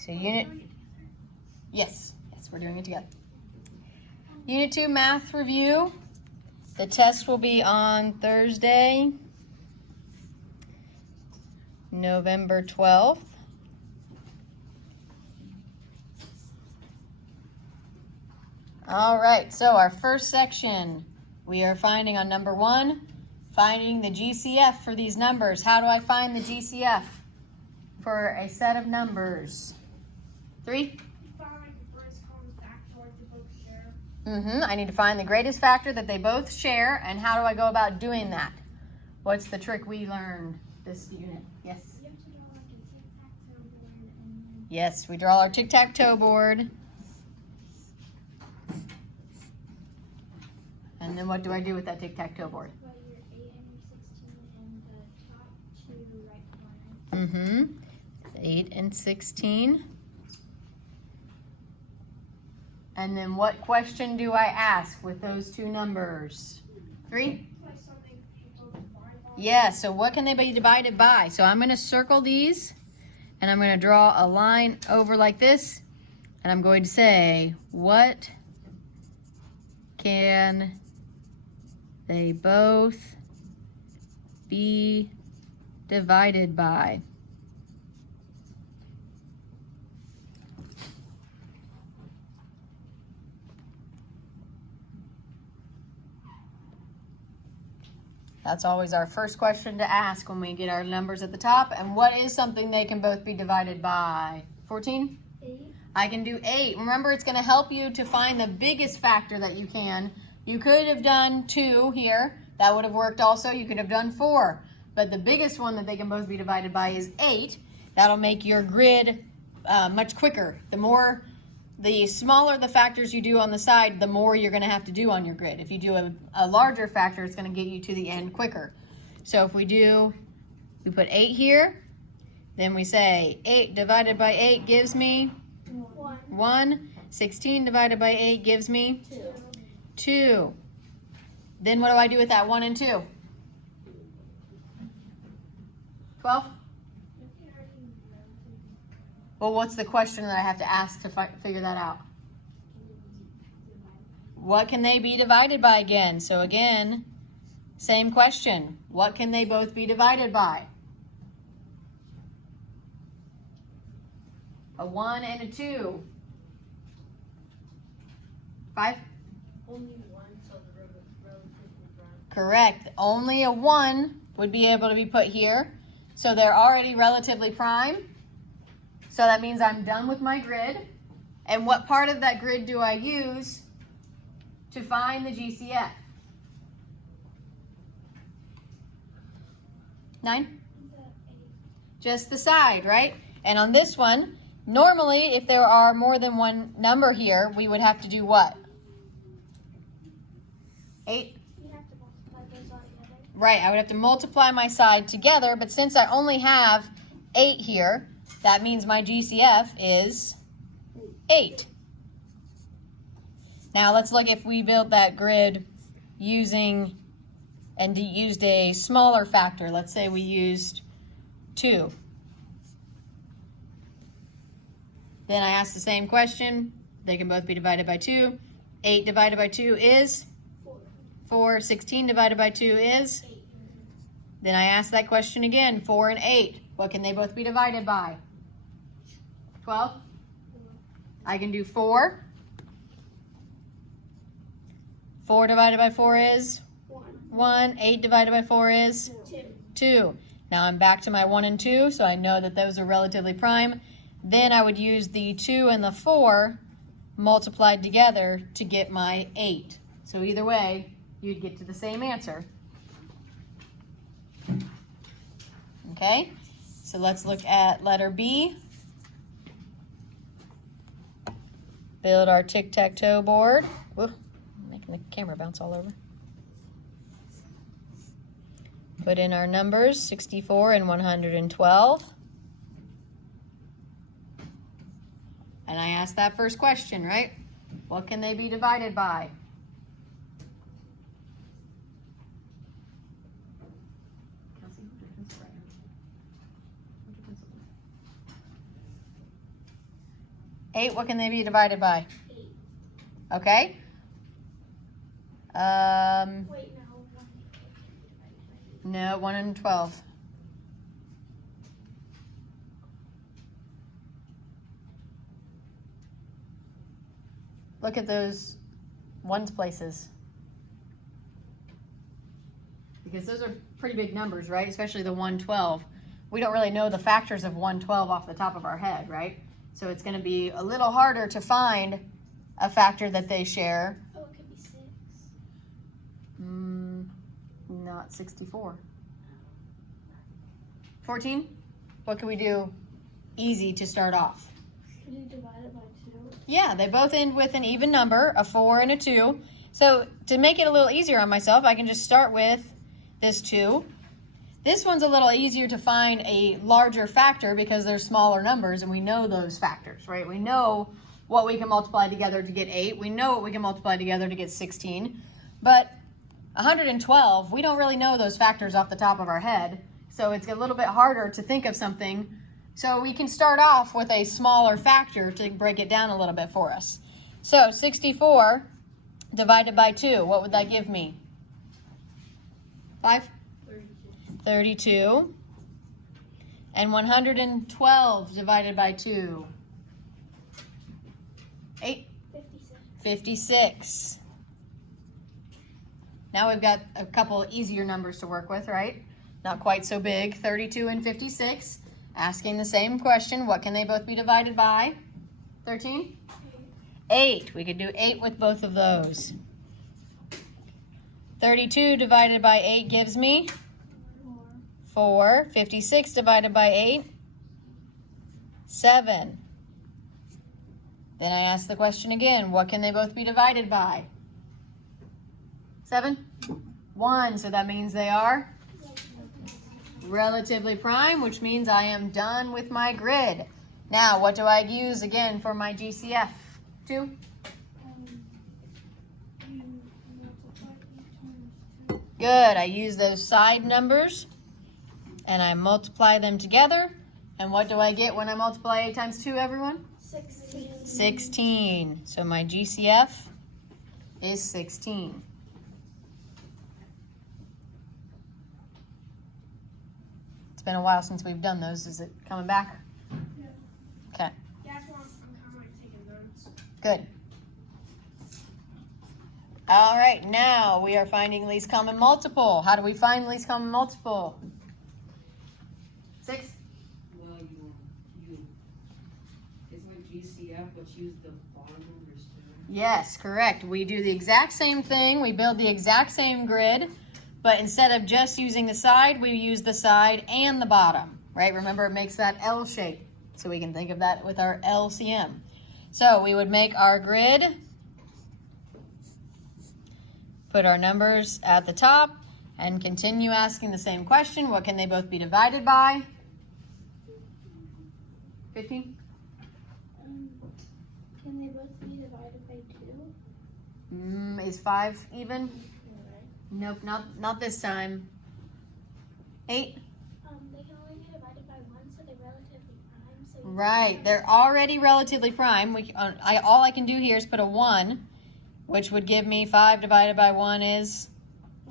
So yes, we're doing it together. Unit 2 math review. The test will be on Thursday, November 12th. All right, so our first section, we are finding on number 1, finding the GCF for these numbers. How do I find the GCF for a set of numbers? 3? I need to find the greatest factor that they both share, and how do I go about doing that? What's the trick we learned this unit? Yes? You have to draw like a tic-tac-toe board and Yes, we draw our tic-tac-toe board. And then what do I do with that tic-tac-toe board? put your 8 and your 16 in the top 2 right corners. 8 and 16. And then what question do I ask with those two numbers? 3? Like something people divide by. Yeah, so what can they be divided by? So I'm going to circle these, and I'm going to draw a line over like this, and I'm going to say, what can they both be divided by? That's always our first question to ask when we get our numbers at the top. And what is something they can both be divided by? 14? 8. I can do 8. Remember, it's going to help you to find the biggest factor that you can. You could have done 2 here. That would have worked also. You could have done 4. But the biggest one that they can both be divided by is 8. That'll make your grid much quicker. The smaller the factors you do on the side, the more you're going to have to do on your grid. If you do a larger factor, it's going to get you to the end quicker. So if we put 8 here, then we say 8 divided by 8 gives me 1. 16 divided by 8 gives me 2. Then what do I do with that 1 and 2? 12? Well, what's the question that I have to ask to figure that out? What can they be divided by again? So again, same question. What can they both be divided by? A 1 and a 2. 5? Only 1, so the relatively broad. Correct. Only a 1 would be able to be put here. So they're already relatively prime. So that means I'm done with my grid. And what part of that grid do I use to find the GCF? 9? Just the side, right? And on this one, normally if there are more than one number here, we would have to do what? 8? You have to multiply those all together. Right, I would have to multiply my side together, but since I only have 8 here, that means my GCF is 8. Now let's look if we built that grid using used a smaller factor. Let's say we used 2. Then I ask the same question. They can both be divided by 2. 8 divided by 2 is 4. 16 divided by 2 is 8. Then I ask that question again. 4 and 8. What can they both be divided by? 12? I can do 4. 4 divided by 4 is 1. 8 divided by 4 is 2. Now I'm back to my 1 and 2, so I know that those are relatively prime. Then I would use the 2 and the 4 multiplied together to get my 8. So either way, you'd get to the same answer. Okay, so let's look at letter B. Build our tic-tac-toe board. Whoa, making the camera bounce all over. Put in our numbers, 64 and 112. And I asked that first question, right? What can they be divided by? 8, what can they be divided by? 8. Okay. Wait, no. 1 divided by 8. No, 1 and 12. Look at those ones places. Because those are pretty big numbers, right? Especially the 112. We don't really know the factors of 112 off the top of our head, right? So it's going to be a little harder to find a factor that they share. Oh, it could be 6. Not 64. 14? What can we do easy to start off? Could you divide it by 2? Yeah, they both end with an even number, a 4 and a 2. So to make it a little easier on myself, I can just start with this 2. This one's a little easier to find a larger factor because they're smaller numbers and we know those factors, right? We know what we can multiply together to get 8. We know what we can multiply together to get 16. But 112, we don't really know those factors off the top of our head. So it's a little bit harder to think of something. So we can start off with a smaller factor to break it down a little bit for us. So 64 divided by 2, what would that give me? 5? 32. And 112 divided by 2. 8? 56. Now we've got a couple easier numbers to work with, right? Not quite so big. 32 and 56. Asking the same question. What can they both be divided by? 13? 8. We could do 8 with both of those. 32 divided by 8 gives me 4. 56 divided by 8, 7. Then I ask the question again, what can they both be divided by? 7? 1, so that means they are relatively prime, which means I am done with my grid. Now, what do I use again for my GCF? 2? Good, I use those side numbers and I multiply them together. And what do I get when I multiply 8 times 2, everyone? 16. 16. So my GCF is 16. It's been a while since we've done those. Is it coming back? Yeah. Okay, That's why I'm kind of like taking notes. good. All right, now we are finding least common multiple. How do we find least common multiple? 6? Well, it's like GCF, but use the bar numbers too. Yes, correct. We do the exact same thing. We build the exact same grid, but instead of just using the side, we use the side and the bottom, right? Remember, it makes that L shape, so we can think of that with our LCM. So we would make our grid, put our numbers at the top, and continue asking the same question. What can they both be divided by? 15? Can they both be divided by 2? Is 5 even? Nope, not this time. 8? They can only be divided by 1, so they're relatively prime. So Right, they're already relatively prime. All I can do here is put a 1, which would give me 5 divided by 1 is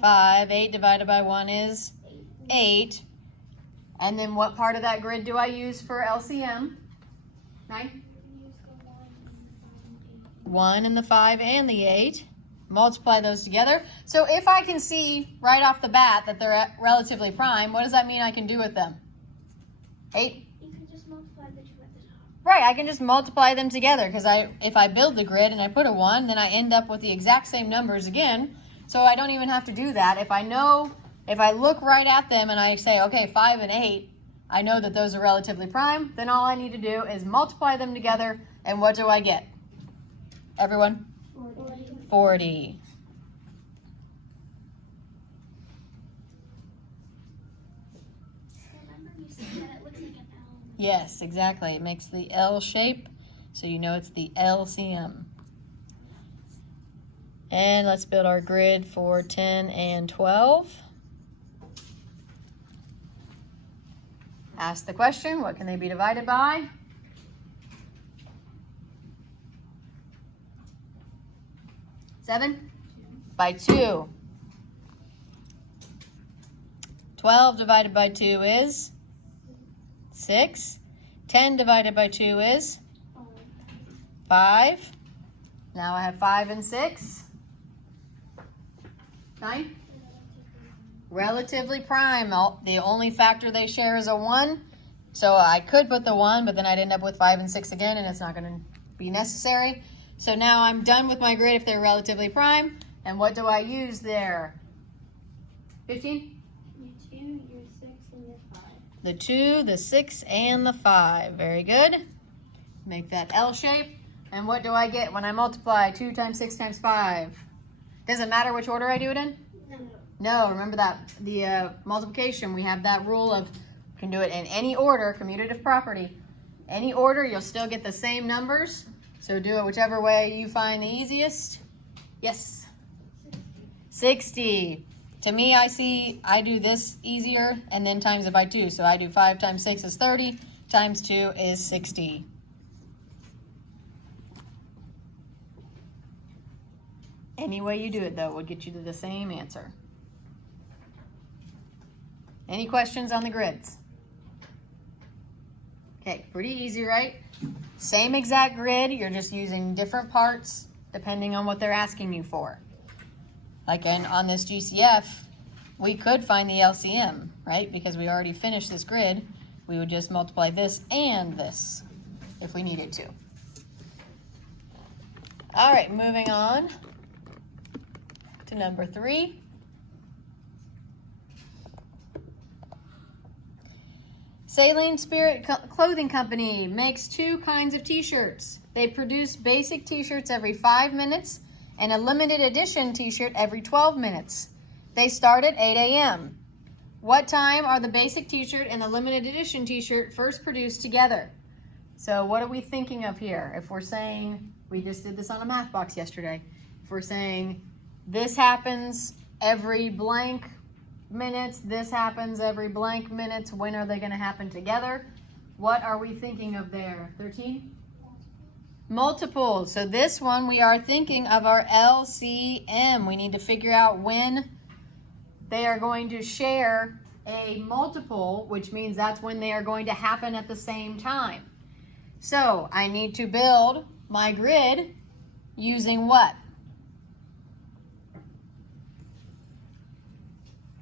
5. 8 divided by 1 is 8. And then what part of that grid do I use for LCM? 9? use the 1 and the 5 and the 8. Multiply those together. So if I can see right off the bat that they're relatively prime, what does that mean I can do with them? 8? You can just multiply the 2 at the top. Right, I can just multiply them together because if I build the grid and I put a 1, then I end up with the exact same numbers again. So I don't even have to do that. If I look right at them and I say, okay, 5 and 8, I know that those are relatively prime, then all I need to do is multiply them together, and what do I get? Everyone? 40. Remember you said that it looks like an L. Yes, exactly. It makes the L shape, so you know it's the LCM. And let's build our grid for 10 and 12. Ask the question, what can they be divided by? 7 by 2. 12 divided by 2 is 6. 10 divided by 2 is 5. Now I have 5 and 6. 9. Relatively prime. The only factor they share is a 1. So I could put the 1, but then I'd end up with 5 and 6 again, and it's not going to be necessary. So now I'm done with my grid if they're relatively prime. And what do I use there? 15? Your 2, your 6, and your 5. The 2, the 6, and the 5. Very good. Make that L shape. And what do I get when I multiply 2 times 6 times 5? Does it matter which order I do it in? No, remember that the multiplication, we have that rule of you can do it in any order, commutative property. Any order, you'll still get the same numbers. So do it whichever way you find the easiest. Yes? 60. To me, I do this easier and then times it by 2. So I do 5 times 6 is 30, times 2 is 60. Any way you do it, though, will get you to the same answer. Any questions on the grids? Okay, pretty easy, right? Same exact grid, you're just using different parts depending on what they're asking you for. Like on this GCF, we could find the LCM, right? Because we already finished this grid. We would just multiply this and this if we needed to. All right, moving on to number 3. Saline Spirit Clothing Company makes 2 kinds of t-shirts. They produce basic t-shirts every 5 minutes and a limited edition t-shirt every 12 minutes. They start at 8 a.m. What time are the basic t-shirt and the limited edition t-shirt first produced together? So what are we thinking of here? If we're saying, we just did this on a math box yesterday. If we're saying this happens every blank minutes, this happens every blank minutes, when are they going to happen together? What are we thinking of there? 13? Multiples. So this one we are thinking of our LCM. We need to figure out when they are going to share a multiple, which means that's when they are going to happen at the same time. So I need to build my grid using what?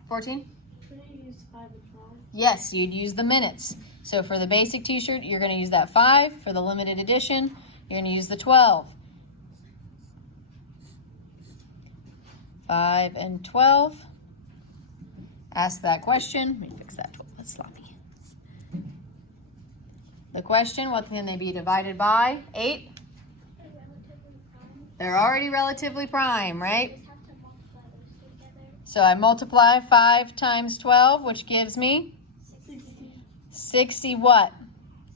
14? Could I use 5 and 12? Yes, you'd use the minutes. So for the basic t-shirt, you're going to use that 5. For the limited edition, you're going to use the 12. 5 and 12. Ask that question. Let me fix that. That's sloppy. The question, what can they be divided by? 8? They're already relatively prime, right? Just have to multiply those together. So I multiply 5 times 12, which gives me 60. 60 what?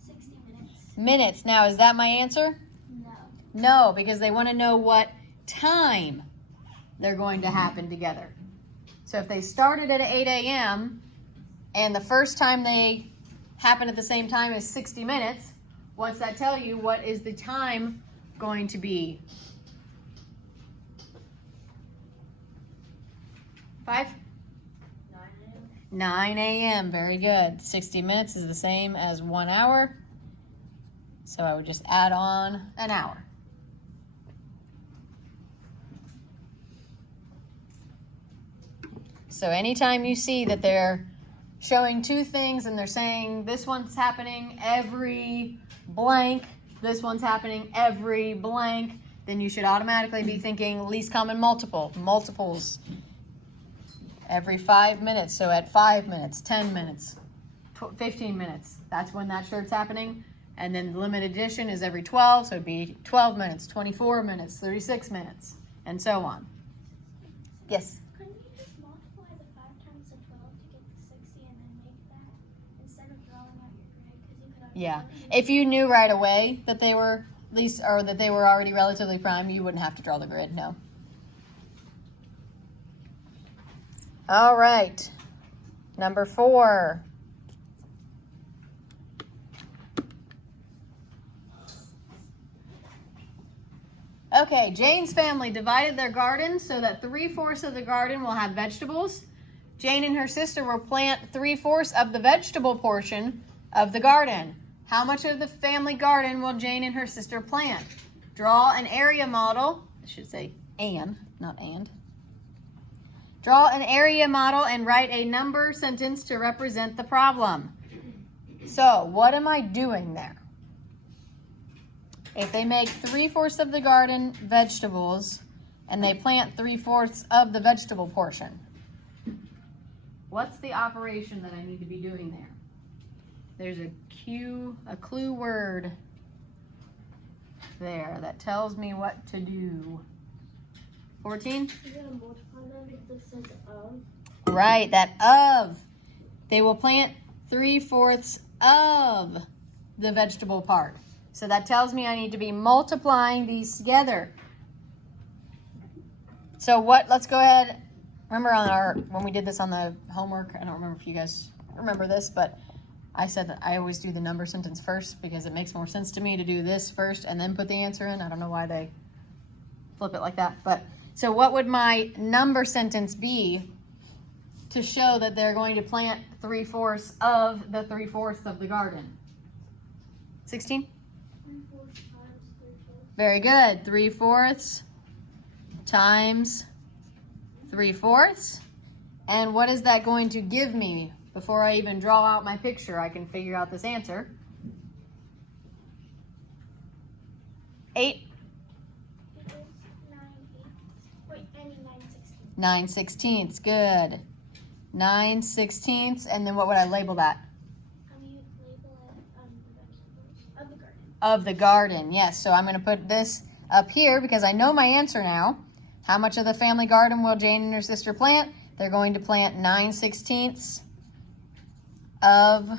60 minutes. Minutes. Now, is that my answer? No. No, because they want to know what time they're going to happen together. So if they started at 8 a.m. and the first time they happen at the same time is 60 minutes, what's that tell you? What is the time going to be? 5? 9 a.m. Very good. 60 minutes is the same as 1 hour. So I would just add on an hour. So anytime you see that they're showing 2 things and they're saying this one's happening every blank, this one's happening every blank, then you should automatically be thinking least common multiple, multiples. Every 5 minutes, so at 5 minutes, 10 minutes, 15 minutes, that's when that shirt's happening. And then the limited edition is every 12, so it'd be 12 minutes, 24 minutes, 36 minutes, and so on. Yes? Couldn't you just multiply the 5 times the 12 to get the 60 and then make that instead of drawing out your grid? Because you could have Yeah. If you knew right away that they were least, or that they were already relatively prime, you wouldn't have to draw the grid, no. All right, number 4. Okay, Jane's family divided their garden so that 3/4 of the garden will have vegetables. Jane and her sister will plant 3/4 of the vegetable portion of the garden. How much of the family garden will Jane and her sister plant? Draw an area model. I should say an, not and. Draw an area model and write a number sentence to represent the problem. So, what am I doing there? If they make 3/4 of the garden vegetables and they plant 3/4 of the vegetable portion, what's the operation that I need to be doing there? There's a clue word there that tells me what to do. 14? You're gonna multiply them because it says of. Right, that of. They will plant 3/4 of the vegetable part. So that tells me I need to be multiplying these together. So let's go ahead. Remember when we did this on the homework, I don't remember if you guys remember this, but I said that I always do the number sentence first because it makes more sense to me to do this first and then put the answer in. I don't know why they flip it like that. But so what would my number sentence be to show that they're going to plant 3/4 of the 3/4 of the garden? 16? 3/4 times 3/4. Very good. 3/4 times 3/4. And what is that going to give me? Before I even draw out my picture, I can figure out this answer. 8. It is 9/8. Wait, I mean 9/16. 9/16. Good. 9/16. And then what would I label that? You label it the vegetables of the garden. Of the garden. Yes. So I'm going to put this up here because I know my answer now. How much of the family garden will Jane and her sister plant? They're going to plant 9/16 of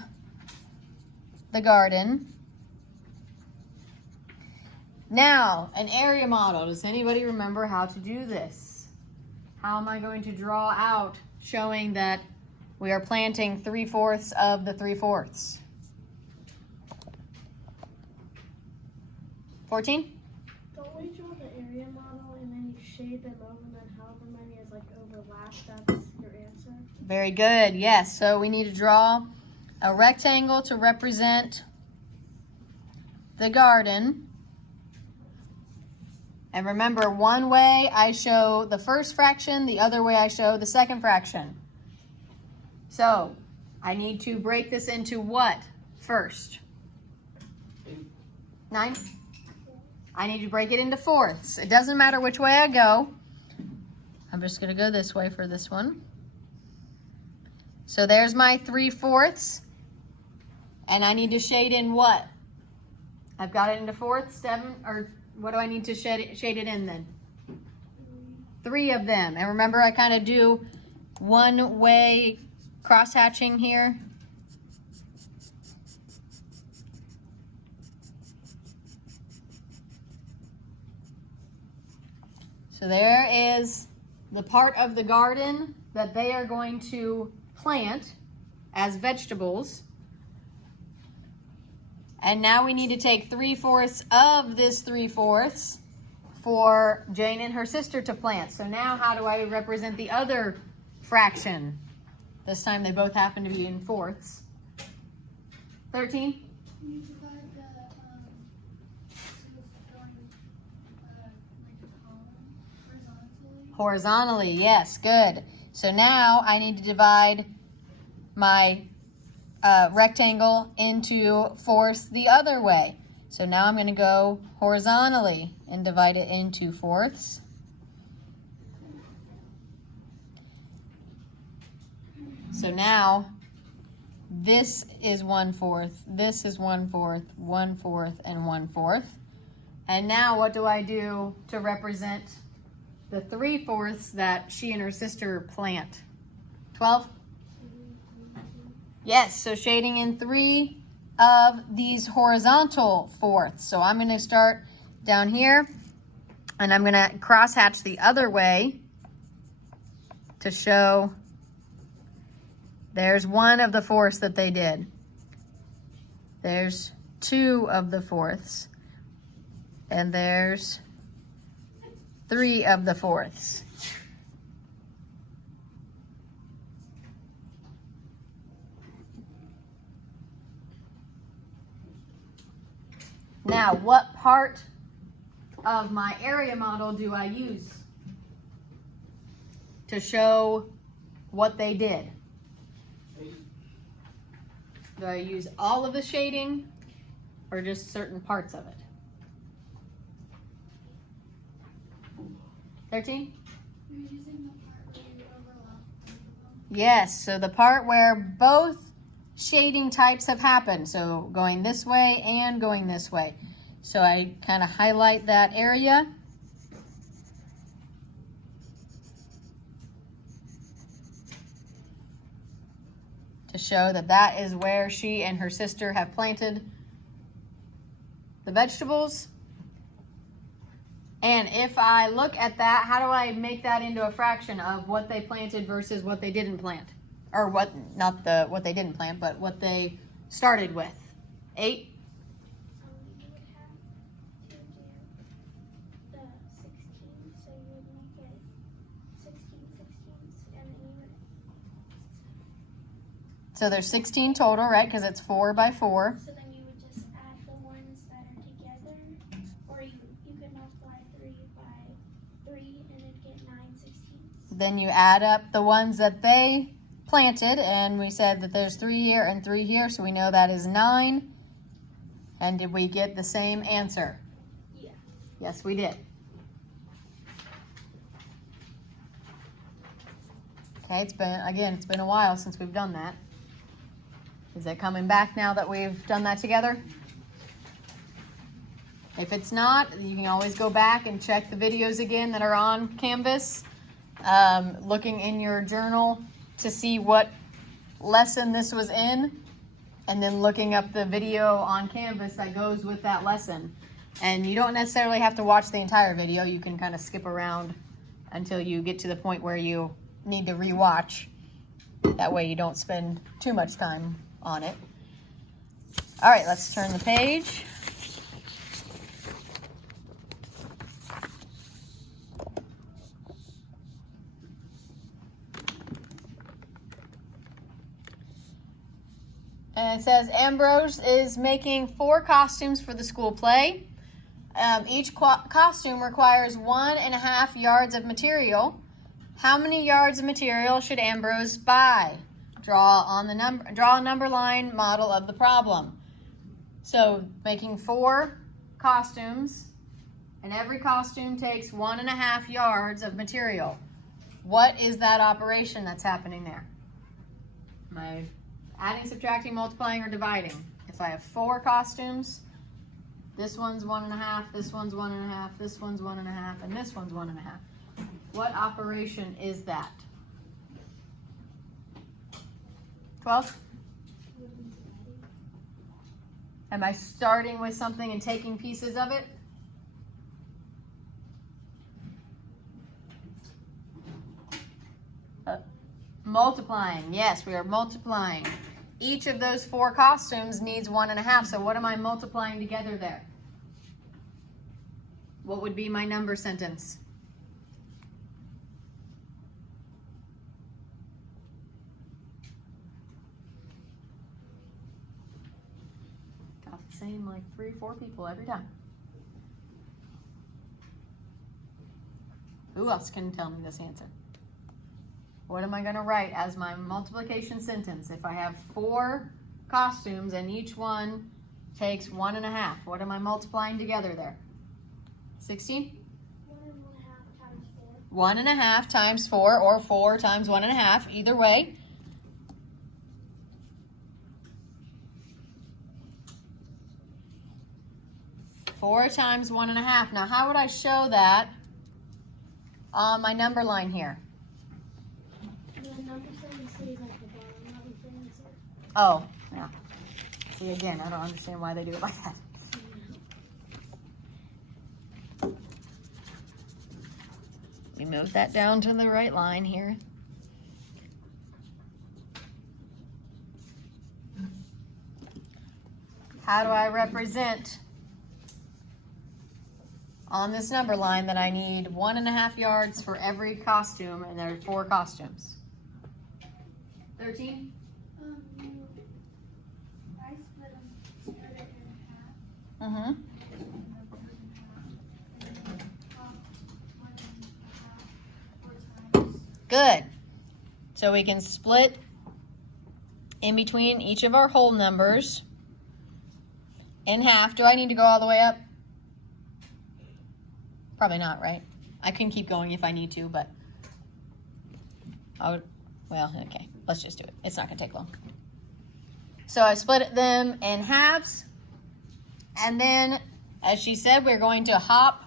the garden. Now, an area model. Does anybody remember how to do this? How am I going to draw out showing that we are planting 3/4 of the 3/4? 14? Don't we draw the area model and then you shade them over and then however many is like overlap, that's your answer? Very good. Yes. So we need to draw a rectangle to represent the garden. And remember, one way I show the first fraction, the other way I show the second fraction. So I need to break this into what first? 9? I need to break it into fourths. It doesn't matter which way I go. I'm just going to go this way for this one. So there's my 3/4. And I need to shade in what? I've got it into fourths, 7, or what do I need to shade it in then? 3 of them. And remember, I kind of do one way cross-hatching here. So there is the part of the garden that they are going to plant as vegetables. And now we need to take 3/4 of this 3/4 for Jane and her sister to plant. So now how do I represent the other fraction? This time they both happen to be in fourths. 13? You divide the Horizontally, yes, good. So now I need to divide my rectangle into fourths the other way. So now I'm going to go horizontally and divide it into fourths. So now this is 1/4, this is 1/4, 1/4, and 1/4. And now what do I do to represent the 3/4 that she and her sister plant? 12? Yes, so shading in 3 of these horizontal fourths. So I'm going to start down here and I'm going to cross hatch the other way to show there's 1 of the fourths that they did. There's 2 of the fourths. And there's 3 of the fourths. Now, what part of my area model do I use to show what they did? Do I use all of the shading or just certain parts of it? 13? You're using the part where you overlap. Yes, so the part where both shading types have happened. So going this way and going this way. So I kind of highlight that area. To show that that is where she and her sister have planted the vegetables. And if I look at that, how do I make that into a fraction of what they planted versus what they didn't plant? Or what, not what they didn't plant, but what they started with. 8? You would have to do the 16, so you would make it 16, 16, and then you would. So there's 16 total, right? Because it's 4 by 4. So then you would just add the ones that are together, or you could multiply 3 by 3 and it'd get 9 16ths. Then you add up the ones that they planted, and we said that there's 3 here and 3 here, so we know that is 9. And did we get the same answer? Yeah. Yes, we did. Okay, it's been a while since we've done that. Is it coming back now that we've done that together? If it's not, you can always go back and check the videos again that are on Canvas. Looking in your journal to see what lesson this was in, and then looking up the video on Canvas that goes with that lesson. And you don't necessarily have to watch the entire video. You can kind of skip around until you get to the point where you need to rewatch. That way you don't spend too much time on it. All right, let's turn the page. And it says Ambrose is making 4 costumes for the school play. Each costume requires 1.5 yards of material. How many yards of material should Ambrose buy? Draw a number line model of the problem. So making 4 costumes, and every costume takes 1.5 yards of material. What is that operation that's happening there? Am I adding, subtracting, multiplying, or dividing? If I have 4 costumes, this one's 1.5, this one's 1.5, this one's 1.5, and this one's 1.5. What operation is that? 12? Am I starting with something and taking pieces of it? Multiplying. Yes, we are multiplying. Each of those 4 costumes needs 1.5. So what am I multiplying together there? What would be my number sentence? Got the same like 3 or 4 people every time. Who else can tell me this answer? What am I going to write as my multiplication sentence? If I have 4 costumes and each one takes 1.5, what am I multiplying together there? 16? 1.5 times 4. 1.5 times 4, or 4 times 1.5, either way. Four times 1.5. Now, how would I show that on my number line here? The number sign stays at the bottom of the answer. Oh, yeah. See, again, I don't understand why they do it like that. We move that down to the right line here. How do I represent on this number line that I need 1.5 yards for every costume, and there are 4 costumes? 13? I split it in half. Mm-hmm. Good. So we can split in between each of our whole numbers in half. Do I need to go all the way up? Probably not, right? I can keep going if I need to, but well, okay. Let's just do it. It's not going to take long. So I split them in halves. And then, as she said, we're going to hop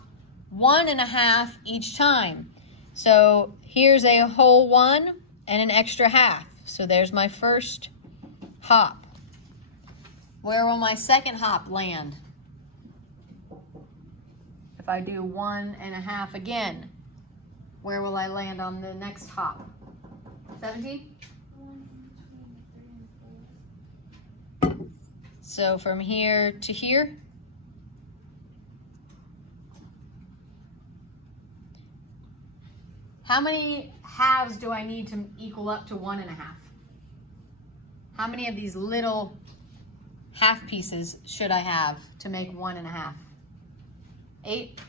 1.5 each time. So here's a whole 1 and an extra half. So there's my first hop. Where will my second hop land? If I do 1.5 again, where will I land on the next hop? 17? So from here to here. How many halves do I need to equal up to 1.5? How many of these little half pieces should I have to make 1.5? 8?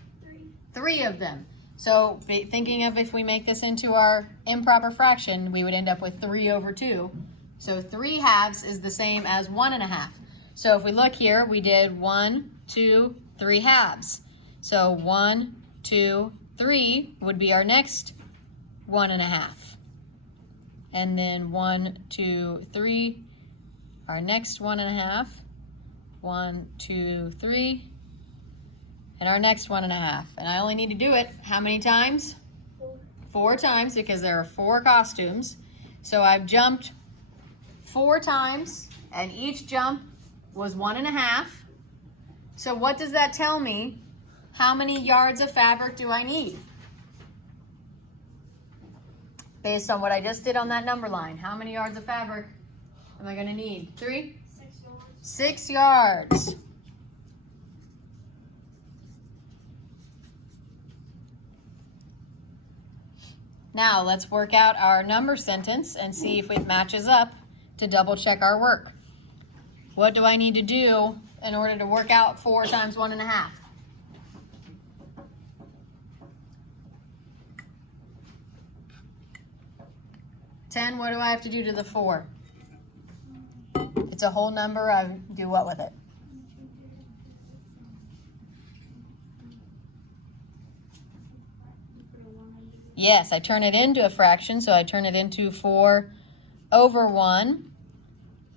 3 of them. So thinking of if we make this into our improper fraction, we would end up with 3/2. So 3 halves is the same as 1.5. So if we look here, we did 1, 2, 3 halves. So 1, 2, 3 would be our next 1.5. And then 1, 2, 3, our next 1.5. 1, 2, 3, and our next 1.5. And I only need to do it how many times? 4 times, because there are 4 costumes. So I've jumped 4 times, and each jump was 1.5. So what does that tell me? How many yards of fabric do I need? Based on what I just did on that number line, how many yards of fabric am I going to need? 3? 6 yards. Now let's work out our number sentence and see if it matches up to double check our work. What do I need to do in order to work out 4 times 1.5? 10, what do I have to do to the 4? It's a whole number, I do what with it? Yes, I turn it into a fraction, so I turn it into 4/1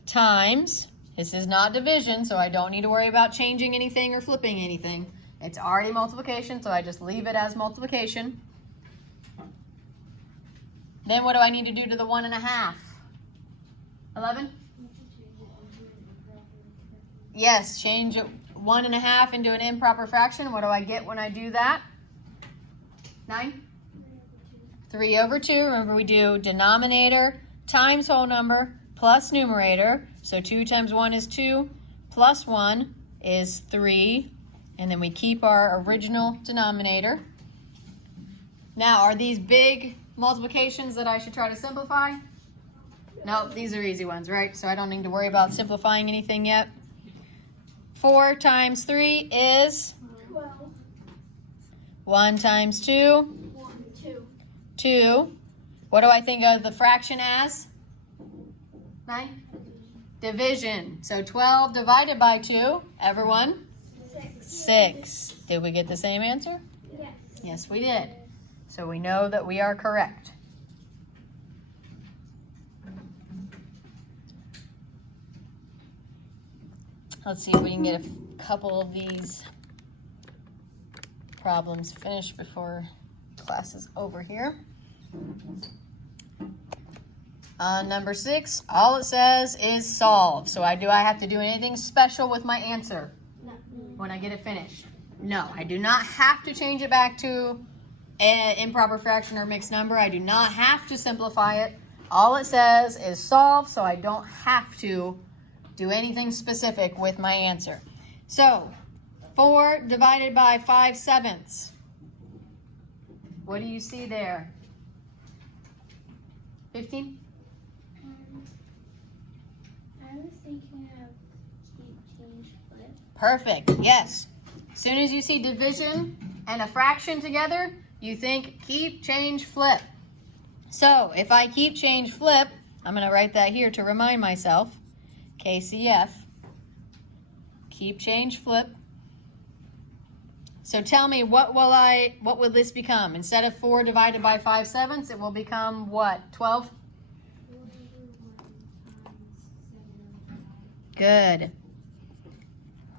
times, this is not division, so I don't need to worry about changing anything or flipping anything. It's already multiplication, so I just leave it as multiplication. Then what do I need to do to the 1.5? 11? Yes, change 1.5 into an improper fraction. What do I get when I do that? 9? 3/2. Remember, we do denominator times whole number plus numerator. So 2 times 1 is 2, plus 1 is 3. And then we keep our original denominator. Now, are these big multiplications that I should try to simplify? No, these are easy ones, right? So I don't need to worry about simplifying anything yet. 4 times 3 is? 12. 1 times 2? 1, 2. 2. What do I think of the fraction as? 9? Division. So 12 divided by 2, everyone? 6. Did we get the same answer? Yes. Yes, we did. So we know that we are correct. Let's see if we can get a couple of these problems finished before class is over here. Number 6, all it says is solve. So do I have to do anything special with my answer No. when I get it finished? No, I do not have to change it back to an improper fraction or mixed number. I do not have to simplify it. All it says is solve, so I don't have to do anything specific with my answer. So 4 divided by 5/7. What do you see there? 15? I was thinking of keep, change, flip. Perfect, yes. As soon as you see division and a fraction together, you think keep, change, flip. So if I keep, change, flip, I'm going to write that here to remind myself. KCF. Keep, change, flip. So tell me, what will this become? Instead of 4 divided by 5/7, it will become what? 12? Good.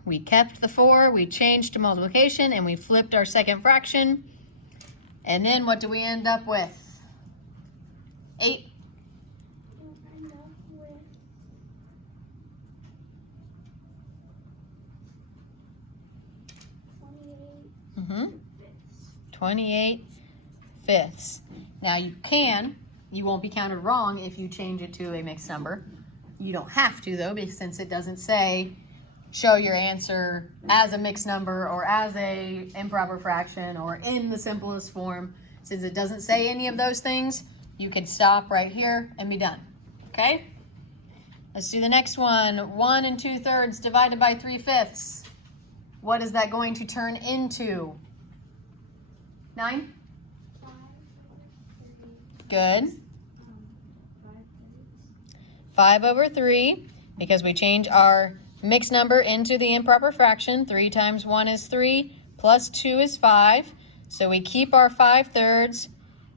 We kept the 4, we changed to multiplication, and we flipped our second fraction. And then what do we end up with? 8. We'll end up with 28 fifths. 28 fifths. Now you won't be counted wrong if you change it to a mixed number. You don't have to though, because since it doesn't say show your answer as a mixed number or as a improper fraction or in the simplest form, since it doesn't say any of those things, you can stop right here and be done. Okay? Let's do the next one. 1 2/3 divided by 3/5. What is that going to turn into? 9? 5 over 3. Good. 5 thirds. 5 over 3, because we change our mixed number into the improper fraction. 3 times 1 is 3, plus 2 is 5. So we keep our 5/3,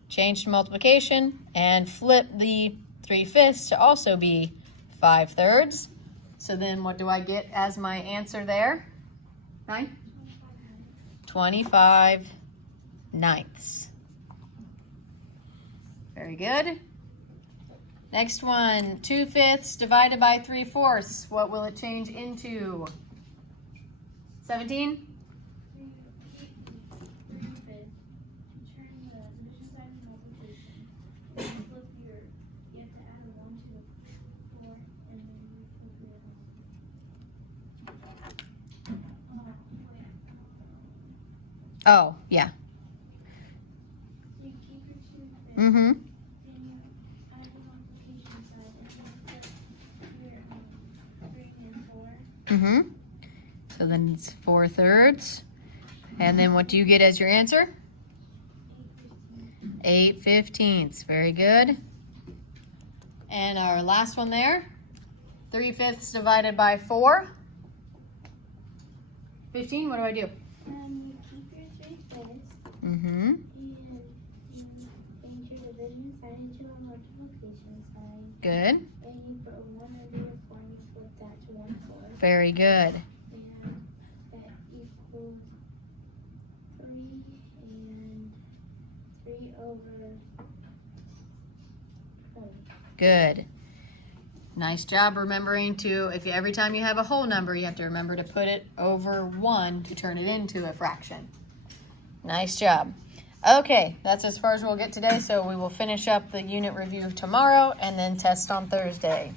change to multiplication, and flip the 3/5 to also be 5/3. So then what do I get as my answer there? 9? 25 ninths. Very good. Next one, 2/5 divided by 3/4. What will it change into? 17? 3 fifths. Turn the division sign to multiplication. And then flip you have to add a 1 to the 4, and then you flip the other one. Oh, yeah. You keep your 2 fifths. Mm-hmm. Then you add the multiplication side, and then flip your 3 and 4. Mm-hmm. So then it's 4/3. And then what do you get as your answer? 8/15. Very good. And our last one there, 3/5 divided by 4. 15, what do I do? You keep your 3 fifths, Mm-hmm. and you change your division sign to a multiplication sign, Good. and you put a 1 under your 4, and you flip that to 1/4, Very good. and that equals 3 and 3 over 20. Good. Nice job remembering to, every time you have a whole number, you have to remember to put it over 1 to turn it into a fraction. Nice job. Okay, that's as far as we'll get today, so we will finish up the unit review tomorrow and then test on Thursday.